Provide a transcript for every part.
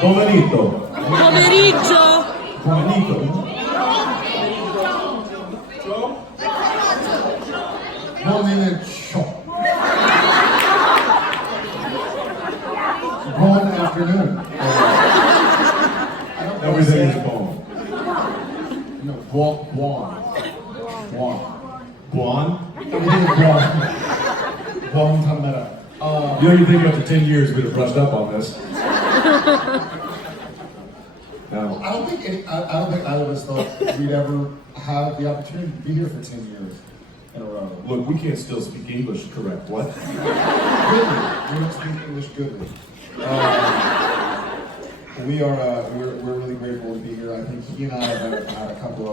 Pomeriggio. Pomeriggio. Pomeriggio. Bon afternoon. Everything is bon. No, buon. Buon? Everything is buon. Buon camera. You don't think after 10 years we'd have brushed up on this? No. I don't think either of us thought we'd ever have the opportunity to be here for 10 years in a row. Look, we can't still speak English correct. What? Goodly. We don't speak English goodly. We're really grateful to be here. I think he and I have had a couple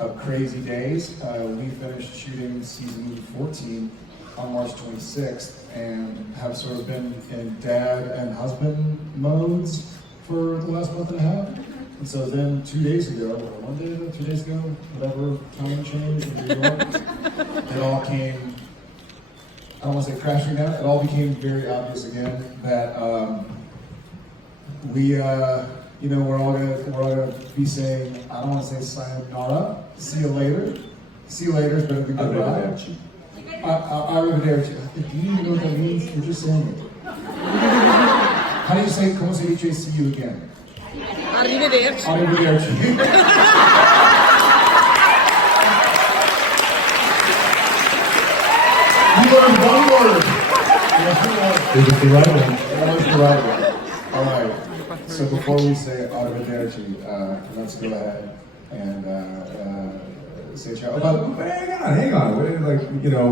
of crazy days. We finished shooting season 14 on March 26th and have sort of been in dad and husband modes for the last month and a half. And so then 2 days ago, or 1 day ago, 2 days ago, whatever time change in New York, it all came, I don't want to say crashing down, it all became very obvious again that we're all gonna be saying, I don't want to say sayonara, see you later. See you later is better than goodbye. Arrivederci. Do you even know what that means? You're just saying it. How do you say, como se dice, see you again? Arrivederci. Arrivederci. You learned one word. Is it the right one? That was the right one. All right. So before we say arrivederci, let's go ahead and say ciao. But hang on.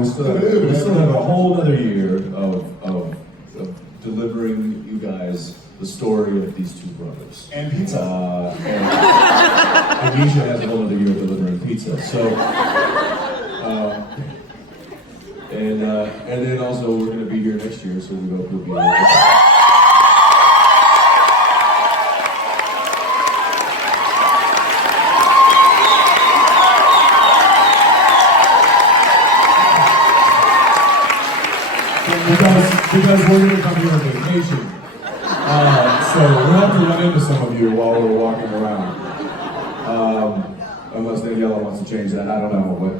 We still have a whole other year of delivering you guys the story of these two brothers. And pizza. And Misha has a whole other year of delivering pizza. So, and then also we're going to be here next year, so we hope you'll be here. Because we're going to come here on vacation. So we'll have to run into some of you while we're walking around. Unless Daniela wants to change that, I don't know. But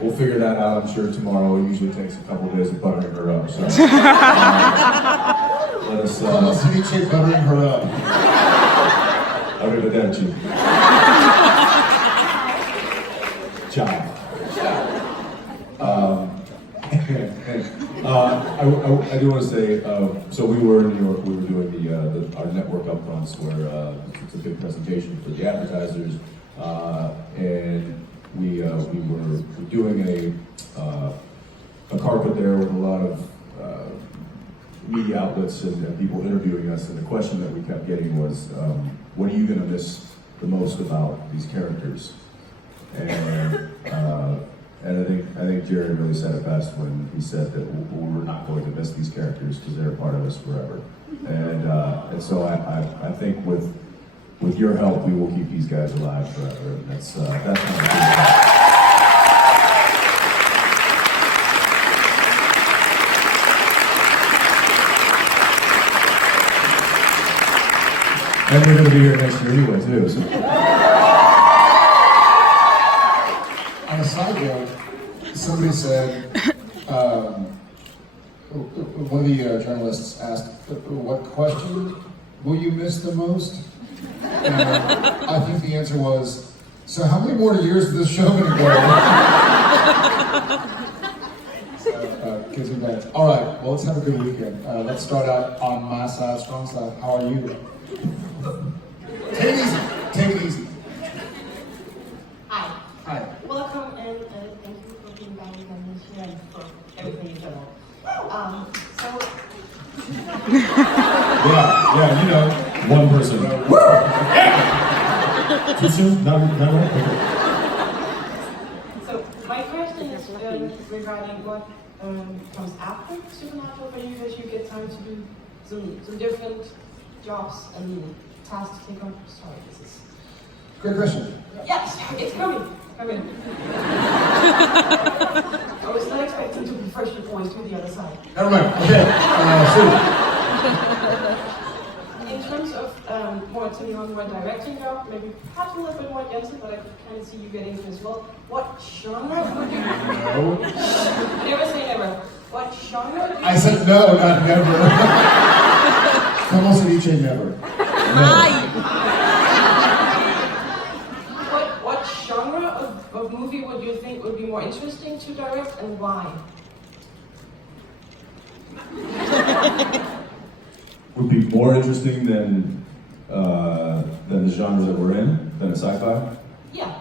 we'll figure that out, I'm sure, tomorrow. It usually takes a couple of days of buttering her up. So let us... Ceviche buttering her up. Arrivederci. Ciao. I do want to say, so we were in New York, we were doing our network upfronts where it's a big presentation for the advertisers, and we were doing a carpet there with a lot of media outlets and people interviewing us, and the question that we kept getting was, what are you going to miss the most about these characters? And I think Jared really said it best when he said that we're not going to miss these characters because they're part of us forever. And so I think with your help, we will keep these guys alive forever. And that's kind of cool. And they're going to be here next year anyway, too. So. On a side note, somebody said, one of the journalists asked, what question will you miss the most? And I think the answer was, so how many more years is this show going to go? Gives me back. All right, well, let's have a good weekend. Let's start out on my side, strong side. How are you? Take it easy. Take it easy. Hi. Hi. Welcome and thank you for being back with me here and for everything in general. Yeah, you know. One person. Woo! Yeah! Too soon? Not right? Okay. So my question is regarding what comes after Supernatural for you, that you get time to do some different jobs and tasks to take on. Sorry, this is... Great question. Yes, it's coming. I was not expecting to be first voice to the other side. Never mind. Okay. in terms of more to your more directing job, maybe perhaps a little bit more Jensen, but I could kind of see you getting into as well. What genre would you? No. Never say never. What genre? Do you I said no, not never. Como se dice never? Ai! What genre of movie would you think would be more interesting to direct, and why? Would be more interesting than the genre that we're in, than a sci-fi. Yeah.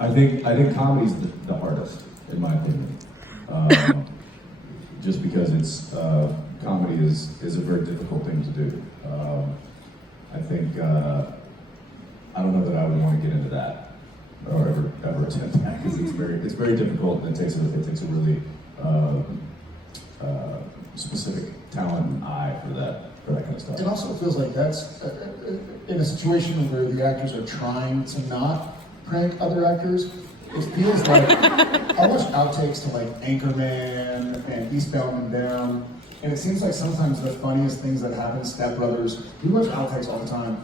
I think comedy's the hardest, in my opinion. Just because it's comedy is a very difficult thing to do. I think I don't know that I would want to get into that or ever attempt that, because it's very difficult, and it takes a really specific talent and eye for that kind of stuff. It also feels like that's in a situation where the actors are trying to not prank other actors. It feels like I watch outtakes to like Anchorman and Eastbound and Down, and it seems like sometimes the funniest things that happen, Step Brothers, we watch outtakes all the time.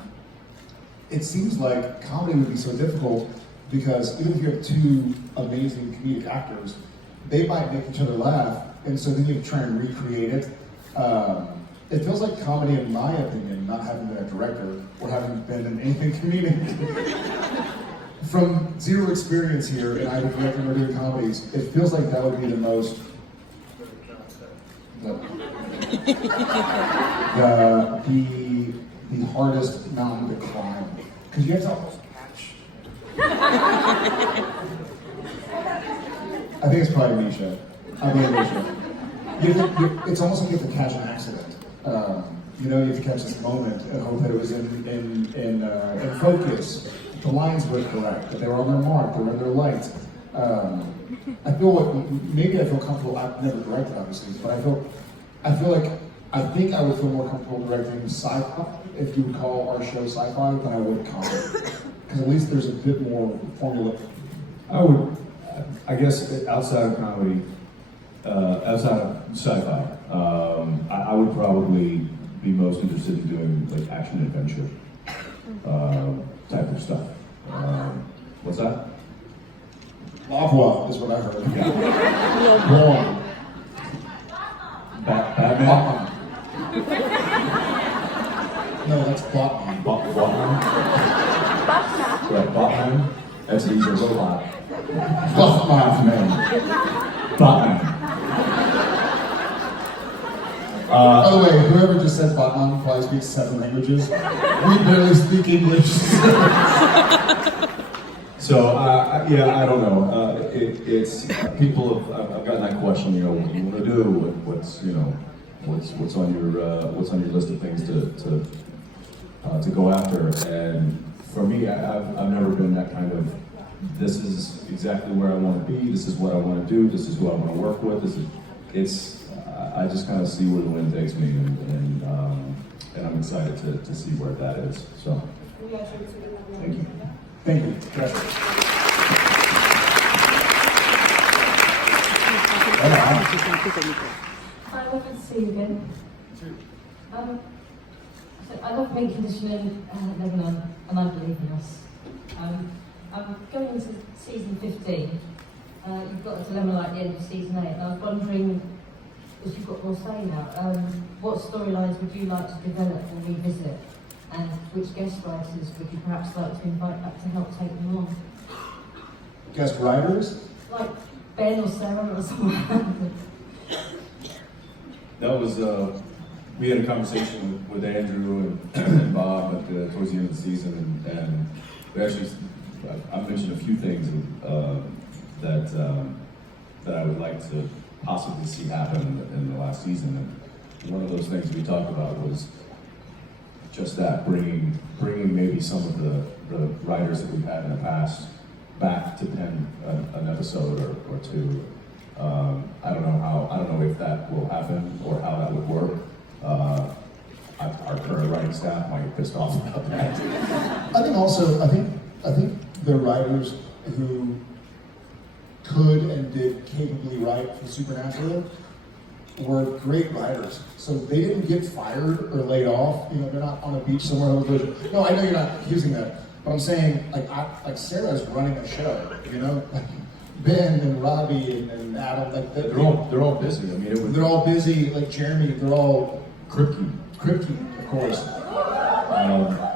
It seems like comedy would be so difficult because even if you have two amazing comedic actors, they might make each other laugh, and so then you try and recreate it. It feels like comedy, in my opinion, not having been a director or having been in anything comedic. From zero experience here in either directing or doing comedies, it feels like that would be the most the hardest mountain to climb, because you have to almost catch. I think it's probably Misha. It's almost like you have to catch an accident. You have to catch this moment and hope that it was in focus. The lines were correct, that they were on their mark, they were in their light. I feel comfortable. I've never directed, obviously, but I think I would feel more comfortable directing sci-fi, if you would call our show sci-fi, than I would comedy, because at least there's a bit more formula. I guess outside of comedy, outside of sci-fi, I would probably be most interested in doing like action adventure type of stuff. What's that? Lobwa is what I heard. Yeah. Wrong. Batman? No, that's Batman. Batman? Right, Batman. That's he's a robot. Batman. Batman. By the way, whoever just said Batman probably speaks 7 languages. We barely speak English. So, I don't know. It's people I've gotten that question. What do you want to do? What's on your list of things to go after? And for me, I've never been that kind of. This is exactly where I want to be. This is what I want to do. This is who I want to work with. I just kind of see where the wind takes me, and I'm excited to see where that is. So, thank you. Thank you. Hi, lovely to see you again. I love main conditioning Lebanon, and I believe in us. I'm going into season 15. You've got a dilemma like the end of season 8, and I was wondering, as you've got more say now, what storylines would you like to develop or revisit? And which guest writers would you perhaps like to invite back to help take them on? Guest writers? Like Ben or Sarah or someone. That was we had a conversation with Andrew and Bob towards the end of the season, and we actually I mentioned a few things that I would like to possibly see happen in the last season. And one of those things we talked about was just that, bringing maybe some of the writers that we've had in the past back to pen an episode or two. I don't know if that will happen or how that would work. Our current writing staff might get pissed off about that. I think the writers who could and did capably write for Supernatural were great writers. So they didn't get fired or laid off. You know, they're not on a beach somewhere. No, I know you're not accusing that, but I'm saying like Sarah's running a show. You know, like Ben and Robbie and Adam, like They're all busy. I mean, they're all busy. Like Jeremy, they're all Kripke. of course.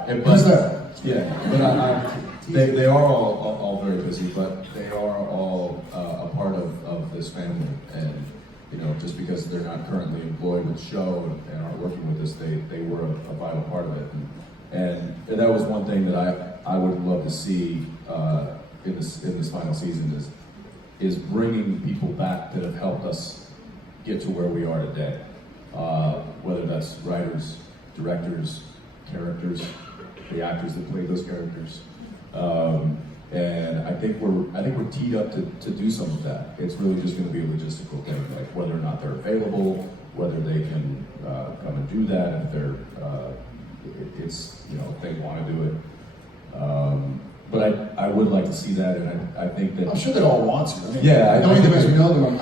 Who's that? Yeah, but they are all very busy, but they are all a part of this family, and you know, just because they're not currently employed with the show and aren't working with us, they were a vital part of it, and that was one thing that I would love to see in this final season is bringing people back that have helped us get to where we are today, whether that's writers, directors, characters, the actors that play those characters, and I think we're teed up to do some of that. It's really just going to be a logistical thing, like whether or not they're available, whether they can come and do that, if they're it's, you know, if they want to do it. But I would like to see that, and I think that I'm sure they all want to. I mean, yeah, knowing them as we know them,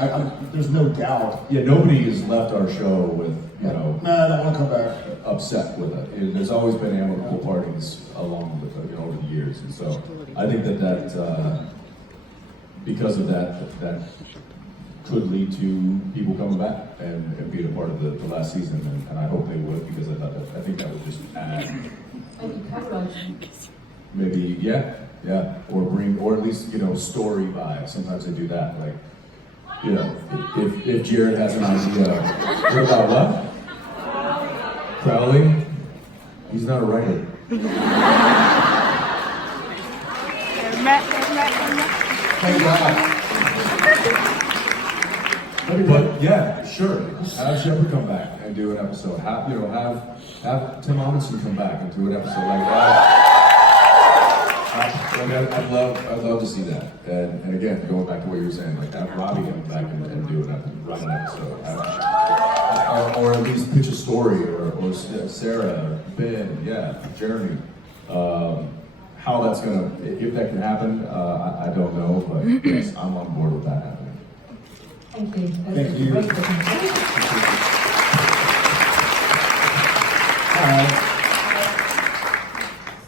there's no doubt. Yeah, nobody has left our show with, you know, nah, I don't want to come back. Upset with it. There's always been amicable parties along with, you know, over the years, and so I think that because of that could lead to people coming back and being a part of the last season, and I hope they would, because I think that would just add maybe or at least, you know, story vibe. Sometimes they do that, like, you know, if Jared has an idea, what about what? Crowley? He's not a writer. Thank God. But yeah, sure. Have Shepard come back and do an episode. Have Tim Robinson come back and do an episode like that. I'd love to see that. And again, going back to what you were saying, like have Robbie come back and do run an episode, or at least pitch a story, or Sarah, Ben, Jeremy. How that's gonna, if that can happen, I don't know, but yes, I'm on board with that happening. Thank you. Thank you. Great presentation.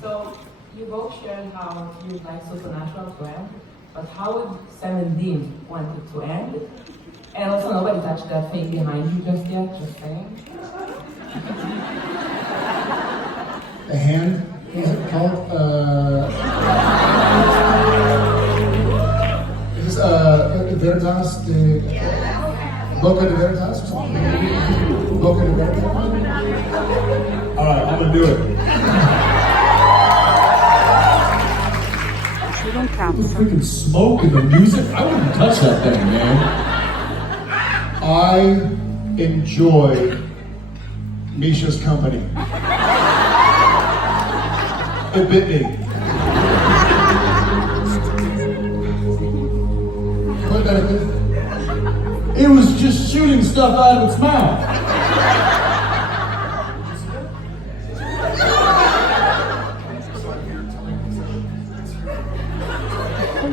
So you both shared how you like Supernatural to end, but how would 17 want it to end? And also nobody touched that thing behind you just yet, just saying. The hand, what's it called? Is this Veritas? Boca de Veritas or something? Boca de Veritas? Alright, I'm gonna do it. Freaking smoke and the music, I wouldn't touch that thing, man. I enjoy Misha's company. It bit me. What did I do? It was just shooting stuff out of its mouth.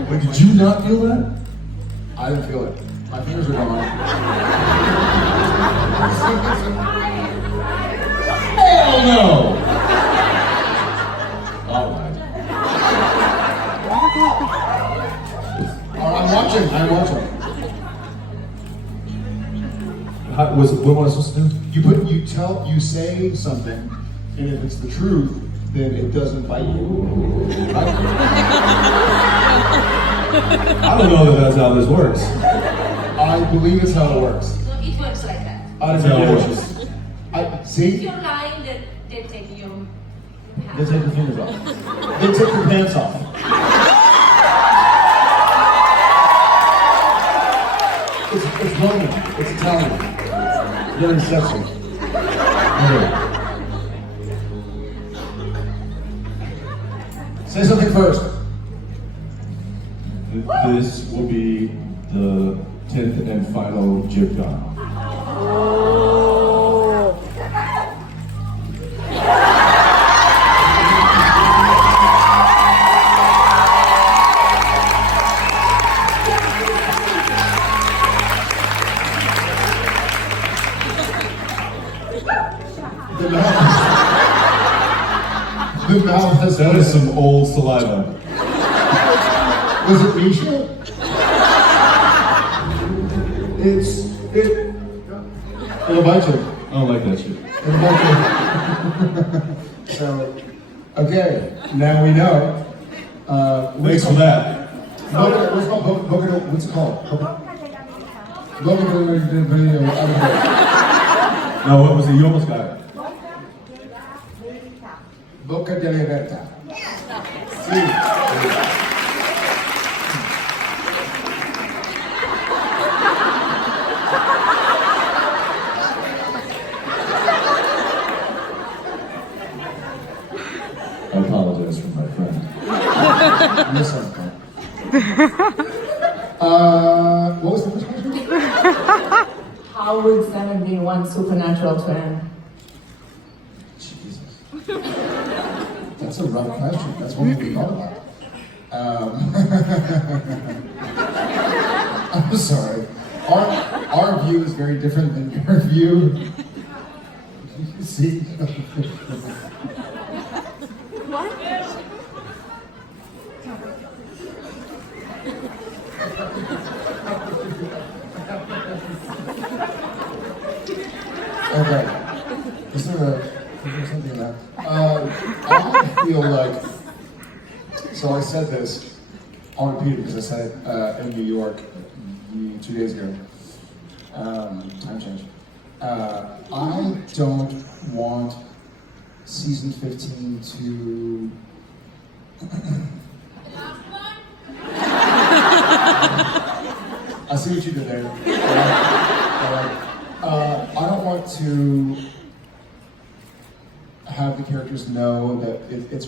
Wait, did you not feel that? I didn't feel it. My fingers are gone. Hell no! All right. I'm watching. What was I supposed to do? You say something, and if it's the truth, then it doesn't bite you. I don't know that that's how this works. I believe it's how it works. So it works like that. That's how it works. If See? you're lying, then they take your They take your fingers off. They take your pants off. It's Roman. It's Italian. Very sexy. Say something first. This will be the 10th and final JIBCON. The mouth has That is some old saliva. Was it Misha? In a bunch of. I don't like that shit. In a bunch of. So, okay, now we know. Thanks for that. What's it called? No, what was it? You almost got it. Boca de Libertad. Sí. I apologize for my friend. Yes, I'm fine. What was the first question? How would 71 supernatural turn? Jesus. That's a rough question. That's one we thought about. I'm sorry. Our view is very different than your view. You see? Okay. Is there something that? I feel like. So I said this. I'll repeat it because I said it in New York 2 days ago. Time change. I don't want season 15 to. I see what you did there. I don't want to have the characters know that it's.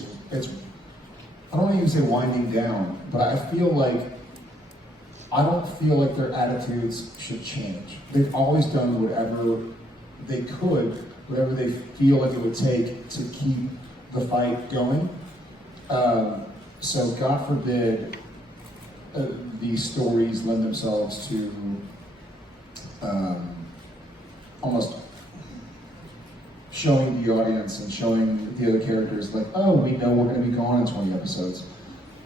I don't even say winding down, but I don't feel like their attitudes should change. They've always done whatever they could, whatever they feel like it would take to keep the fight going. So God forbid these stories lend themselves to almost showing the audience and showing the other characters like, oh, we know we're going to be gone in 20 episodes.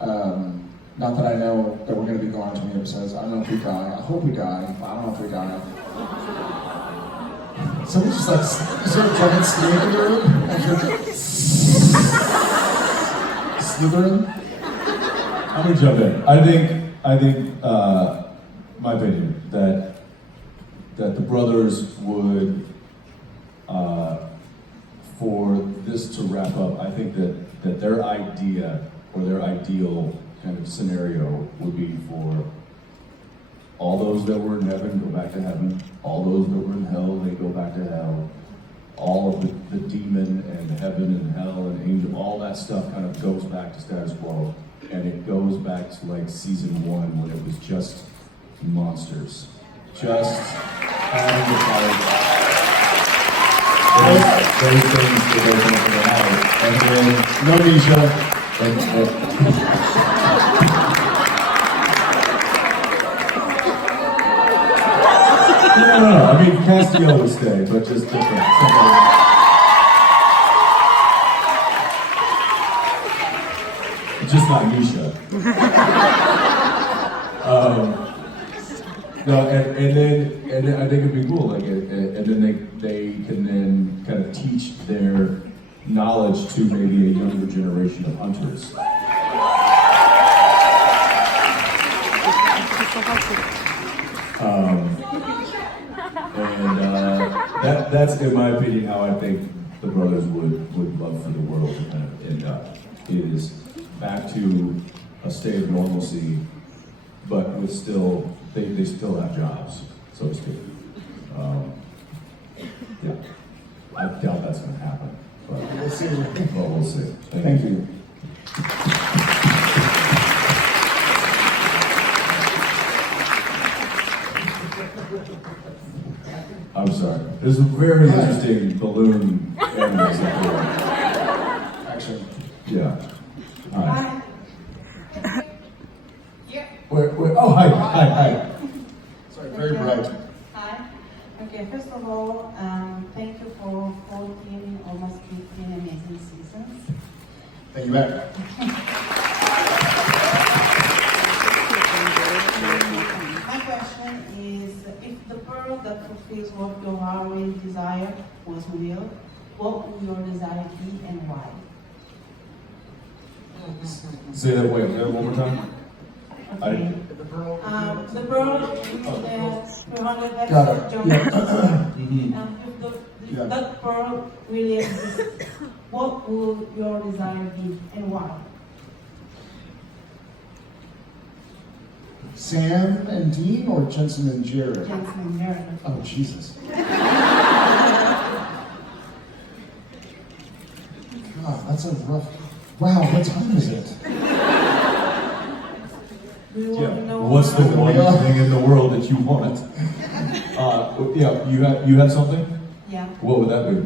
Not that I know that we're going to be gone in 20 episodes. I don't know if we die. I hope we die, but I don't know if we die. Someone just like, is there a giant snake in the room? Slytherin? I'm gonna jump in. I think, my opinion, that the brothers would, for this to wrap up, I think that their idea or their ideal kind of scenario would be for all those that were in heaven go back to heaven, all those that were in hell, they go back to hell, all of the demon and heaven and hell and angel, all that stuff kind of goes back to status quo, and it goes back to like season 1 when it was just monsters, just having the fight. Those things that open up in the house, and then no Nisha. No. I mean, Castiel would stay, but just different. Just not Nisha. No, and then I think it'd be cool, like, and then they can then kind of teach their knowledge to maybe a younger generation of hunters. That's in my opinion how I think the brothers would love for the world to kind of end up. It is back to a state of normalcy, but with still they still have jobs, so to speak. Yeah, I doubt that's going to happen, but We'll see. we'll see. Thank you. I'm sorry. There's a very interesting balloon animals up here. Action. Yeah. Hi. Yeah. Wait. Oh, hi. Sorry, very bright. Hi. Okay, first of all, thank you for 14 Thank you, Ben. My question is, if the pearl that fulfills what you always desire was real, what would your desire be and why? Say that one more time. Okay. The pearl with the 300 Got it. extra jump. If that pearl really exists, what would your desire be and why? Sam and Dean or Jensen and Jared? Jensen and Jared. Oh, Jesus. God, that's a rough... Wow, what time is it? Do you want to know What's the one thing in the world that you want? You have something? Yeah. What would that be?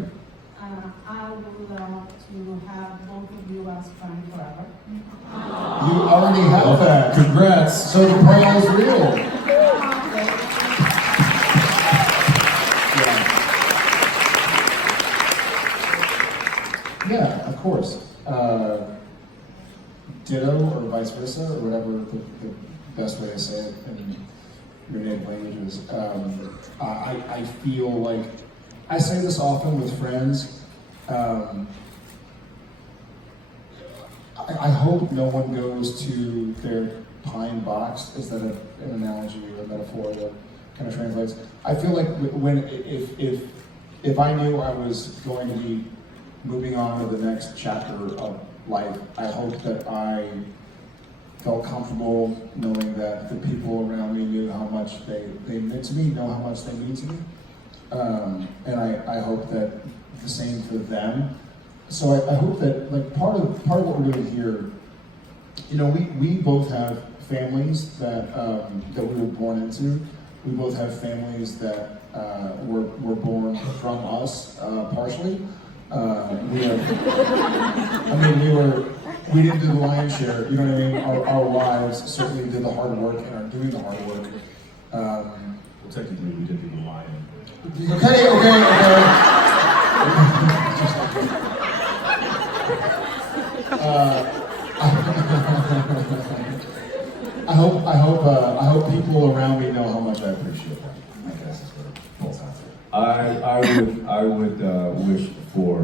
I would love to have both of you as friends forever. You already have that. Congrats. So the pearl is real. Yeah, of course. Ditto or vice versa, or whatever the best way to say it in your native language is. I feel like, I say this often with friends, I hope no one goes to their pine box. Is that an analogy or a metaphor that kind of translates? I feel like if I knew I was going to be moving on to the next chapter of life, I hope that I felt comfortable knowing that the people around me knew how much they meant to me, know how much they mean to me. And I hope that the same for them. So I hope that, like, part of what we're doing here, you know, we both have families that we were born into. We both have families that were born from us, partially. We didn't do the lion's share, you know what I mean? Our wives certainly did the hard work and are doing the hard work. Well, technically, we did do the lion. Okay. I hope people around me know how much I appreciate them. I guess is what it boils down to. I would wish for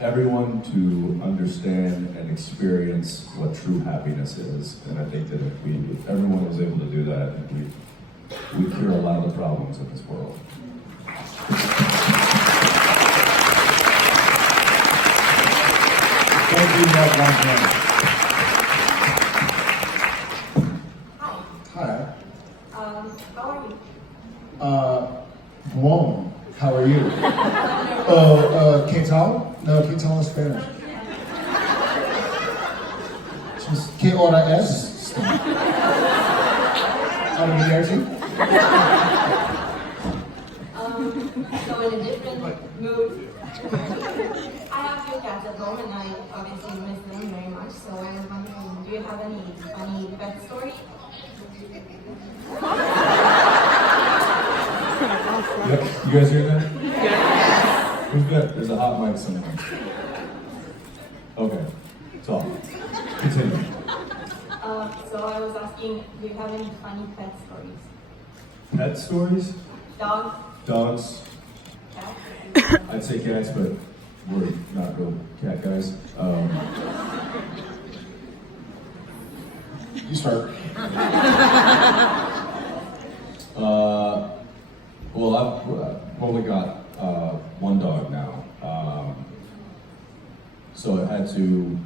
everyone to understand and experience what true happiness is, and I think that if everyone was able to do that, I think we'd cure a lot of the problems in this world. Thank you, Mark Montana. Hi. How are you? Blown. How are you? ¿Qué tal? No, ¿qué tal en Spanish? ¿Qué hora es? Out of New Jersey? So in a different mood. I have two cats at home and I obviously miss them very much, so I was wondering, do you have any funny pet stories? Yep. You guys hear that? Yes. Who's that? There's a hot mic somewhere. Okay. Talk. Continue. So I was asking, do you have any funny pet stories? Pet stories? Dogs? Dogs. Cats? I'd say cats, but we're not real cat guys. You start. Well, I've only got one dog now. So I had to,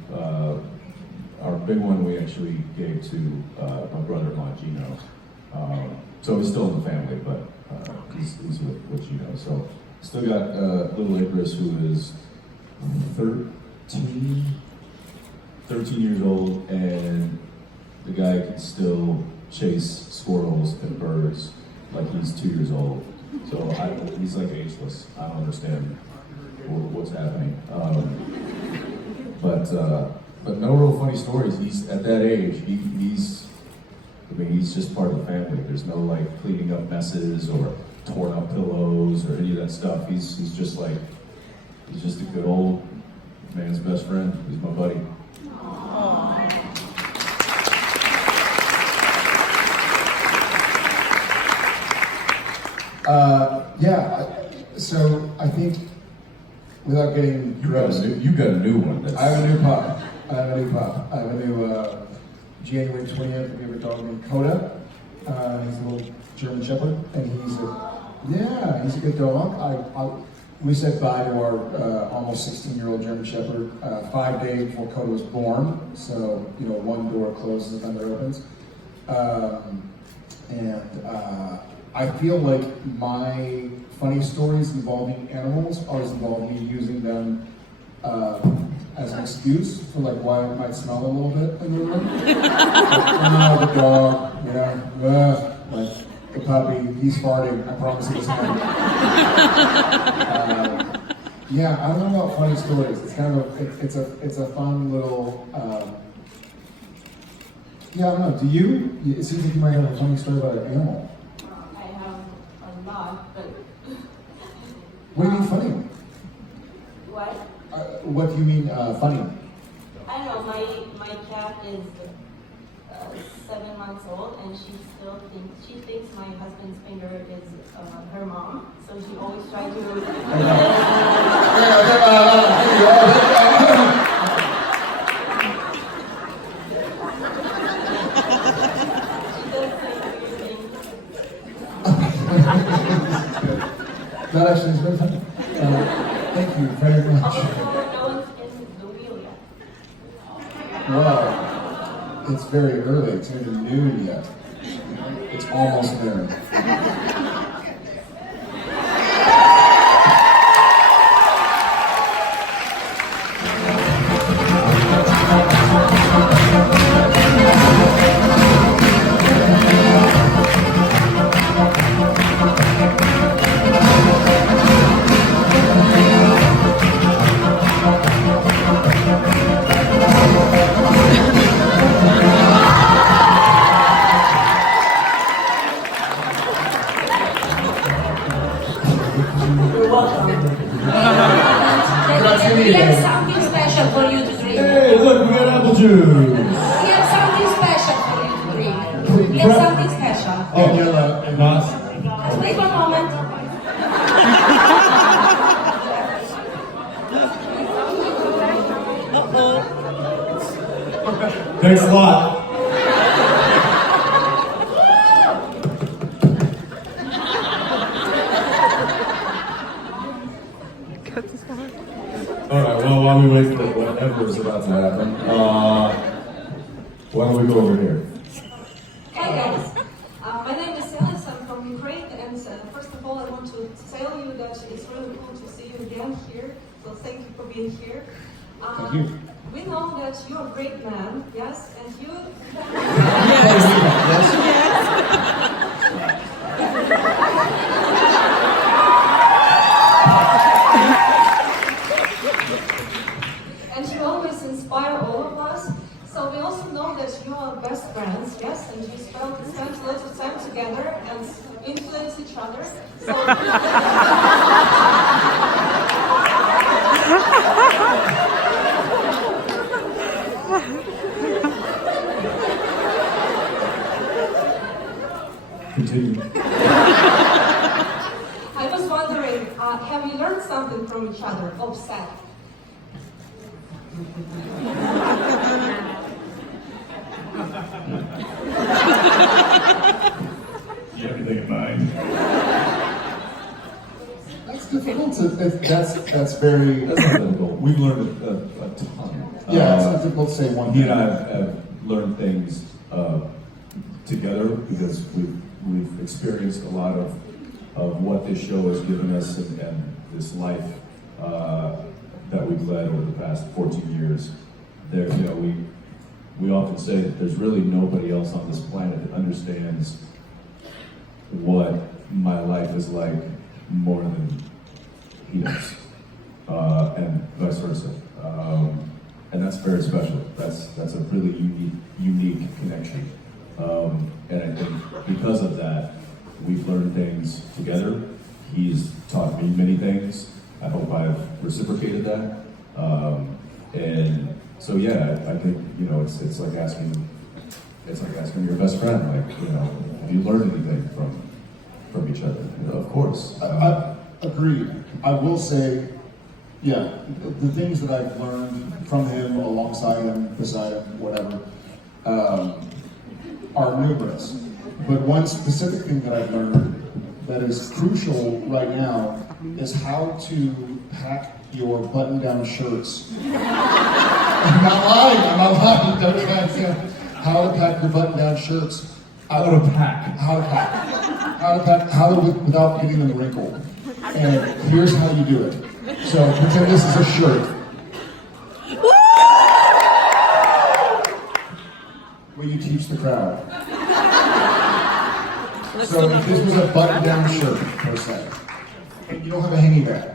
our big one we actually gave to my brother-in-law, Gino. So he's still in the family, but he's with Gino. So still got little Icarus, who is 13 years old, and the guy can still chase squirrels and birds like he's 2 years old. So he's like ageless. I don't understand what's happening. But no real funny stories. He's at that age. He's just part of the family. There's no like cleaning up messes or torn up pillows or any of that stuff. He's just a good old man's best friend. He's my buddy. So I think, without getting gross, You got a new one. I have a new pup. I have a new January 20th. We have a dog named Coda. He's a little German Shepherd, and he's a good dog. We said bye to our almost 16-year-old German Shepherd 5 days before Coda was born. So one door closes, another opens, I feel like my funny stories involving animals always involve me using them as an excuse for why it might smell a little bit in the room. The dog, the puppy, he's farting. I promise it was him. I don't know about funny stories. It's kind of it's a fun little. I don't know. Do you? It seems like you might have a funny story about an animal. I have a lot, but What do you mean funny? what? What do you mean funny? I don't know. My cat is 7 months old, and she thinks my husband's finger is her mom. So she always tries That actually is very funny. Thank you very much. Although no one's in the wheel yet. Well, it's very early. It's not even noon yet. It's almost noon. We have something special for you to drink. Hey, look, we got apple juice. We have something special for you to drink. We have something special. Oh, Not. Wait one moment. Thanks a lot. All right, well, while we wait for whatever is about to happen, why don't we go over here? Hi guys, my name is Alice, I'm from Ukraine, and first of all I want to tell you that it's really cool to see you again here, so thank you for being here. Thank you. We know that you're a great man, yes, and you... And you always inspire all of us. So we also know that you are best friends, yes, and you spend lots of time together and influence each other. Continue. I was wondering, have you learned something from each other? Upset. You have anything in mind? That's difficult to. That's very. That's not difficult. We've learned a ton. Yeah, it's difficult to say one He thing. and I have learned things together because we've experienced a lot of what this show has given us and this life that we've led over the past 14 years. There, we often say that there's really nobody else on this planet that understands what my life is like more than he does, and vice versa. And that's very special. That's a really unique connection. And I think because of that, we've learned things together. He's taught me many things. I hope I've reciprocated that. And so yeah, I think, you know, it's like asking your best friend, like, you know, have you learned anything from each other? You know, of course. I agreed. I will say, yeah, the things that I've learned from him, alongside him, beside him, whatever, are numerous. But one specific thing that I've learned that is crucial right now is how to pack your button-down shirts. I'm not lying. Don't try and say how to pack your button-down shirts. How to pack without getting them wrinkled. And here's how you do it. So pretend this is a shirt. Will you teach the crowd? So if this was a button-down shirt, per se, and you don't have a hanging bag,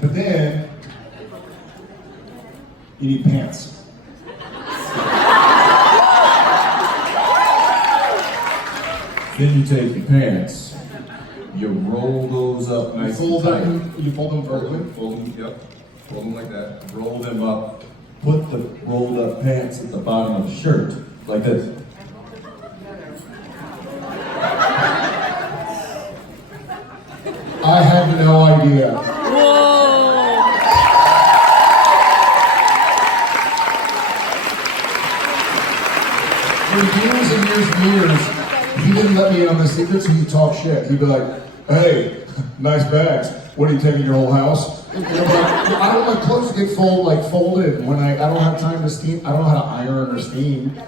but then you need pants. Then you take your pants, you roll those up nice and tight. You fold them vertically? Fold them, yep. Fold them like that. Roll them up. Put the rolled up pants at the bottom of the shirt, like this. I have no idea. For years and years and years, he didn't let me in on the secret, so he'd talk shit. He'd be like, hey, nice bags. What are you taking, your whole house? And I'm like, I don't want clothes to get folded when I don't have time to steam. I don't know how to iron or steam.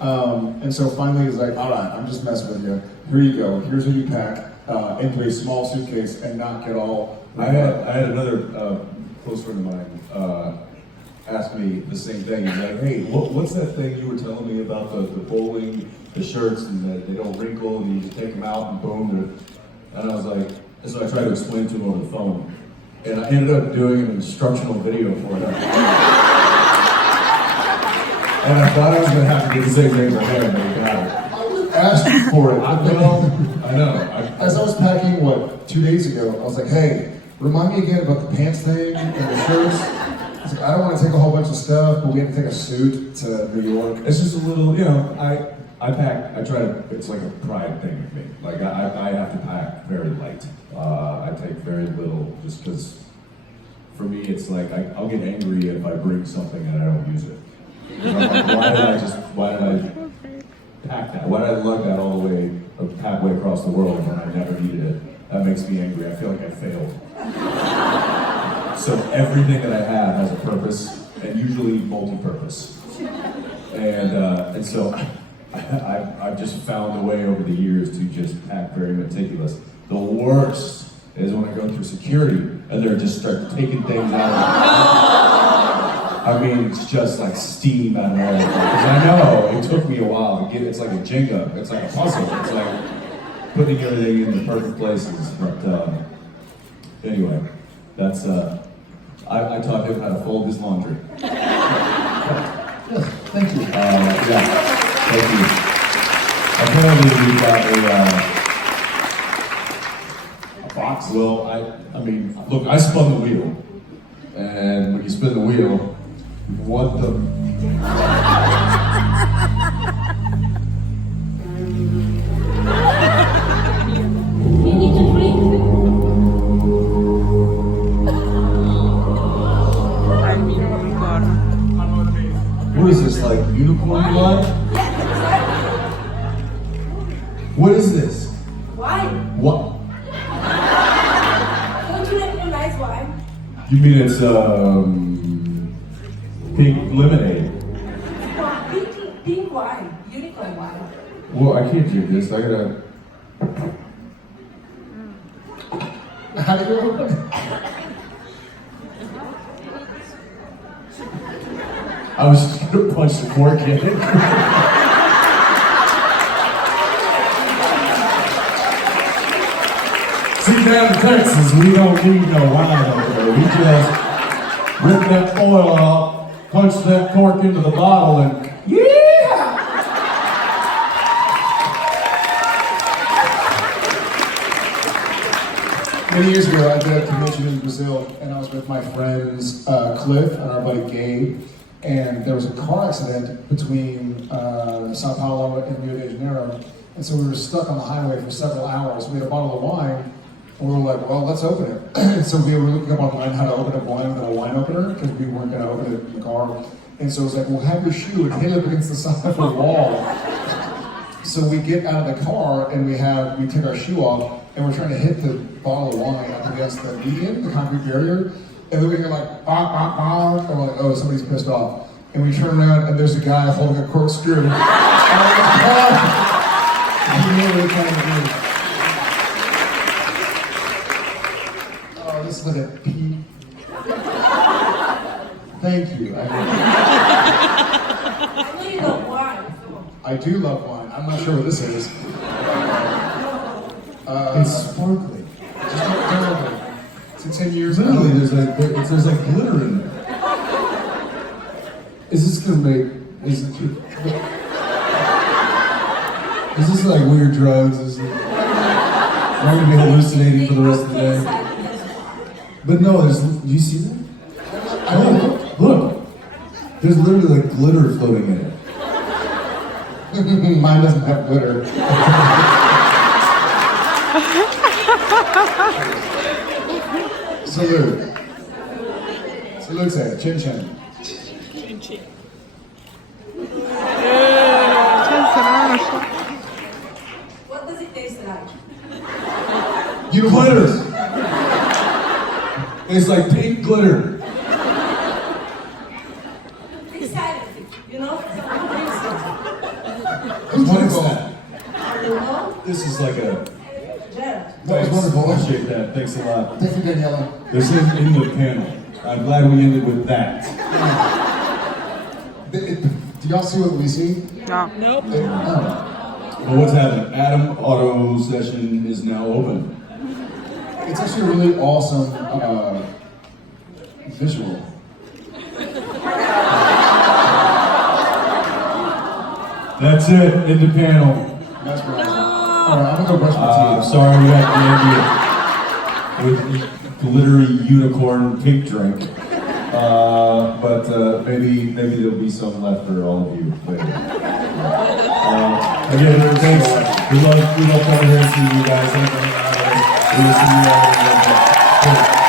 And so finally he's like, all right, I'm just messing with you. Here you go. Here's what you pack into a small suitcase and not get all... I had another close friend of mine ask me the same thing. He's like, hey, what's that thing you were telling me about the bowling, the shirts, and that they don't wrinkle, and you just take them out and boom. And I was like, and so I tried to explain to him over the phone. And I ended up doing an instructional video for him. And I thought I was going to have to get the same name for him, but he got it. I asked you for it. I know. As I was packing, 2 days ago, I was like, hey, remind me again about the pants thing and the shirts. I was like, I don't want to take a whole bunch of stuff, but we have to take a suit to New York. It's just a little, you know, I pack, I try to, it's like a pride thing with me. Like, I have to pack very light. I take very little, just because, for me, it's like, I'll get angry if I bring something and I don't use it. You know, like, why did I pack that? Why did I lug that all the way, halfway across the world when I never needed it? That makes me angry. I feel like I failed. So everything that I have has a purpose, and usually multi-purpose. And so I've just found a way over the years to just pack very meticulous. The worst is when I go through security and they're just start taking things out of I mean, it's just like steam out of everything. Because I know it took me a while to get it's like a Jenga, it's like a puzzle. It's like putting everything in the perfect places. But anyway, that's I taught him how to fold his laundry. Yes, thank you. Yeah, thank you. Apparently we got a box. Well, I mean, look, I spun the wheel. And when you spin the wheel, what the... You need to drink. What is this, like unicorn blood? What is this? Wine. What? Don't you recognize wine? You mean it's pink lemonade? Pink wine. Unicorn wine. Well, I can't do this. I gotta. How do you open it? I was just gonna punch the cork in it. See, down in Texas, we don't need no wine over there. We just rip that foil off, punch that cork into the bottle, and yeah! Many years ago, I did a convention in Brazil, and I was with my friends Cliff and our buddy Gabe, and there was a car accident between Sao Paulo and Rio de Janeiro, and so we were stuck on the highway for several hours. We had a bottle of wine, and we were like, well, let's open it. And so we were looking up online how to open up wine with a wine opener, because we weren't going to open it in the car. And so it was like, well, have your shoe and hit it against the side of the wall. So we get out of the car, and we take our shoe off, and we're trying to hit the bottle of wine up against the median, the concrete barrier, and then we hear like, bah, bah, bah, and we're like, oh, somebody's pissed off. And we turn around, and there's a guy holding a corkscrew. He knew what he was trying to do. Oh, this is like a pee. Thank you. I know you love wine. I do love wine. I'm not sure what this is. It's sparkling. Just don't tell me. It's 10 years old. Literally, there's like glitter in there. Is this gonna make? Is this like weird drugs? Is it? Am I gonna be hallucinating for the rest of the day? But no, you see that? Oh, look. There's literally like glitter floating in it. Mine doesn't have glitter. Salute. Salute, say it. Chin chin. What does it taste like? You Glitter. It's like pink glitter. Insanity, you know? What is that? I don't know. This is like a. Jared. That was wonderful. Appreciate that. Thanks a lot. Thank you, Daniela. This is in the panel. I'm glad we ended with that. Do y'all see what we see? No. Nope. No. Well, what's happening? Adam Auto Session is now open. It's actually a really awesome visual. That's it. In the panel. That's right. All right, I'm gonna go brush my teeth. Sorry, we got Andy with glittery unicorn pink drink. But maybe there'll be some left for all of you later. Again, thanks. We love coming here and seeing you guys. Thanks for hanging out with us. We will see you all in a little bit.